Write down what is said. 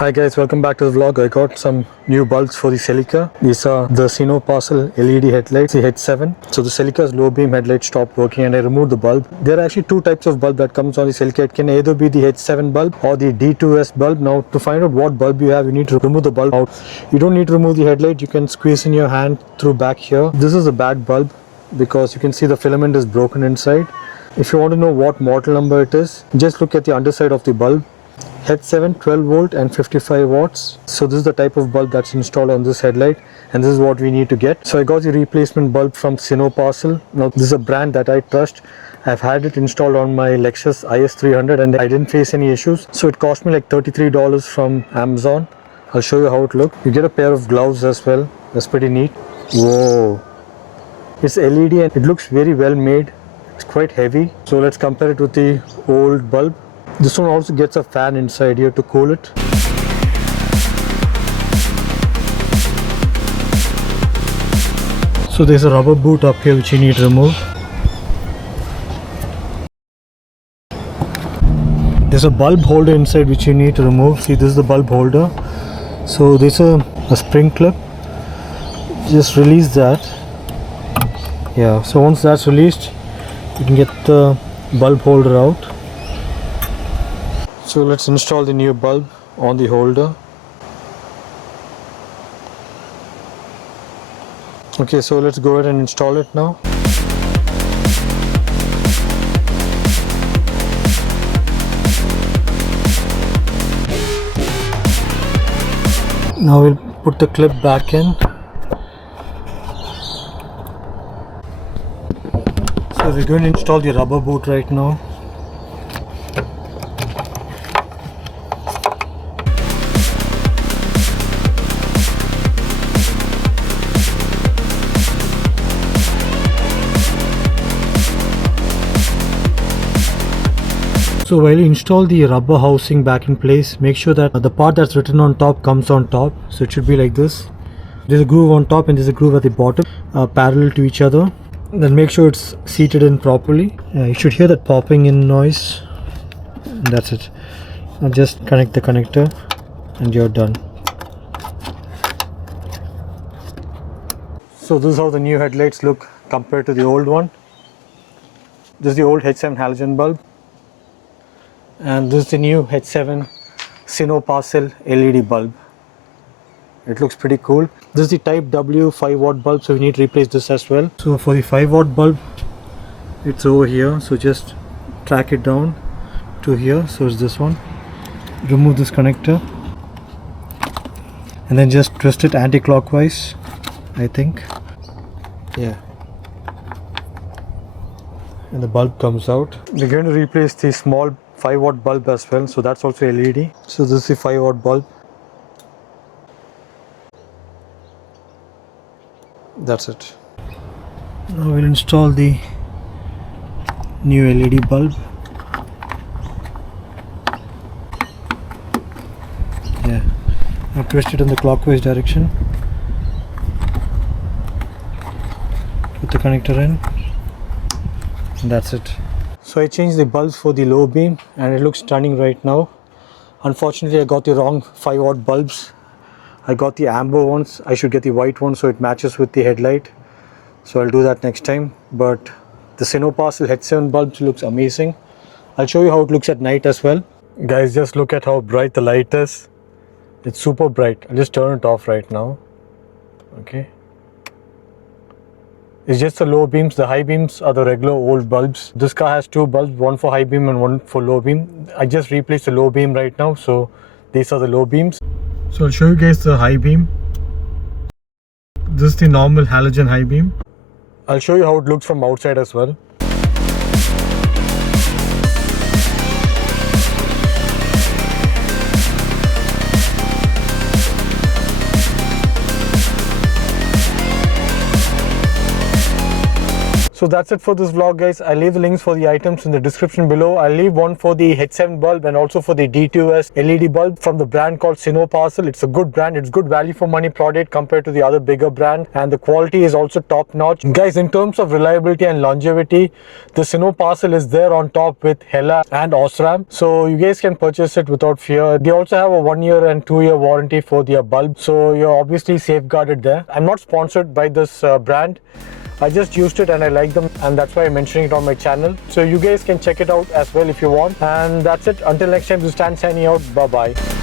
Hi guys, welcome back to the vlog. I got some new bulbs for the Celica. These are the Sinoparcel LED headlights, the H7. So the Celica's low beam headlight stopped working and I removed the bulb. There are actually two types of bulb that comes on the Celica. It can either be the H7 bulb or the D2S bulb. Now to find out what bulb you have, you need to remove the bulb out. You don't need to remove the headlight. You can squeeze in your hand through back here. This is a bad bulb because you can see the filament is broken inside. If you want to know what model number it is, just look at the underside of the bulb. H7 12 volt and 55 watts. So this is the type of bulb that's installed on this headlight and this is what we need to get. So I got the replacement bulb from Sinoparcel. Now this is a brand that I trust. I've had it installed on my Lexus IS300 and I didn't face any issues. So it cost me like $33 from Amazon. I'll show you how it looks. You get a pair of gloves as well. That's pretty neat. Whoa. It's LED and it looks very well made. It's quite heavy. So let's compare it with the old bulb. This one also gets a fan inside here to cool it. So there's a rubber boot up here which you need to remove. There's a bulb holder inside which you need to remove. See, this is the bulb holder. So there's a spring clip. Just release that. Yeah, so once that's released, you can get the bulb holder out. So let's install the new bulb on the holder. Okay, so let's go ahead and install it now. Now we'll put the clip back in. So we're going to install the rubber boot right now. So while you install the rubber housing back in place, make sure that the part that's written on top comes on top. So it should be like this. There's a groove on top and there's a groove at the bottom, parallel to each other. Then make sure it's seated in properly. You should hear that popping in noise. And that's it. Now just connect the connector and you're done. So this is how the new headlights look compared to the old one. This is the old H7 halogen bulb. And this is the new H7 Sinoparcel LED bulb. It looks pretty cool. This is the type W 5 watt bulb, so we need to replace this as well. So for the 5 watt bulb, it's over here. So just track it down to here. So it's this one. Remove this connector and then just twist it anti-clockwise, I think. Yeah. And the bulb comes out. We're going to replace the small 5 watt bulb as well, so that's also LED. So this is the 5 watt bulb. That's it. Now we'll install the new LED bulb. Yeah, now twist it in the clockwise direction. Put the connector in. And that's it. So I changed the bulbs for the low beam and it looks stunning right now. Unfortunately I got the wrong 5 watt bulbs. I got the amber ones. I should get the white one so it matches with the headlight. So I'll do that next time. But the Sinoparcel H7 bulbs looks amazing. I'll show you how it looks at night as well. Guys, just look at how bright the light is. It's super bright. I'll just turn it off right now. Okay. It's just the low beams. The high beams are the regular old bulbs. This car has two bulbs, one for high beam and one for low beam. I just replaced the low beam right now, so these are the low beams. So I'll show you guys the high beam. This is the normal halogen high beam. I'll show you how it looks from outside as well. So that's it for this vlog, guys. I'll leave the links for the items in the description below. I'll leave one for the H7 bulb and also for the D2S LED bulb from the brand called Sinoparcel. It's a good brand. It's good value for money product compared to the other bigger brand, and the quality is also top notch. Guys, in terms of reliability and longevity, the Sinoparcel is there on top with Hella and Osram. So you guys can purchase it without fear. They also have a 1 year and 2 year warranty for their bulb. So you're obviously safeguarded there. I'm not sponsored by this brand. I just used it and I like them, and that's why I'm mentioning it on my channel. So you guys can check it out as well if you want. And that's it. Until next time, this is Stan signing out. Bye bye.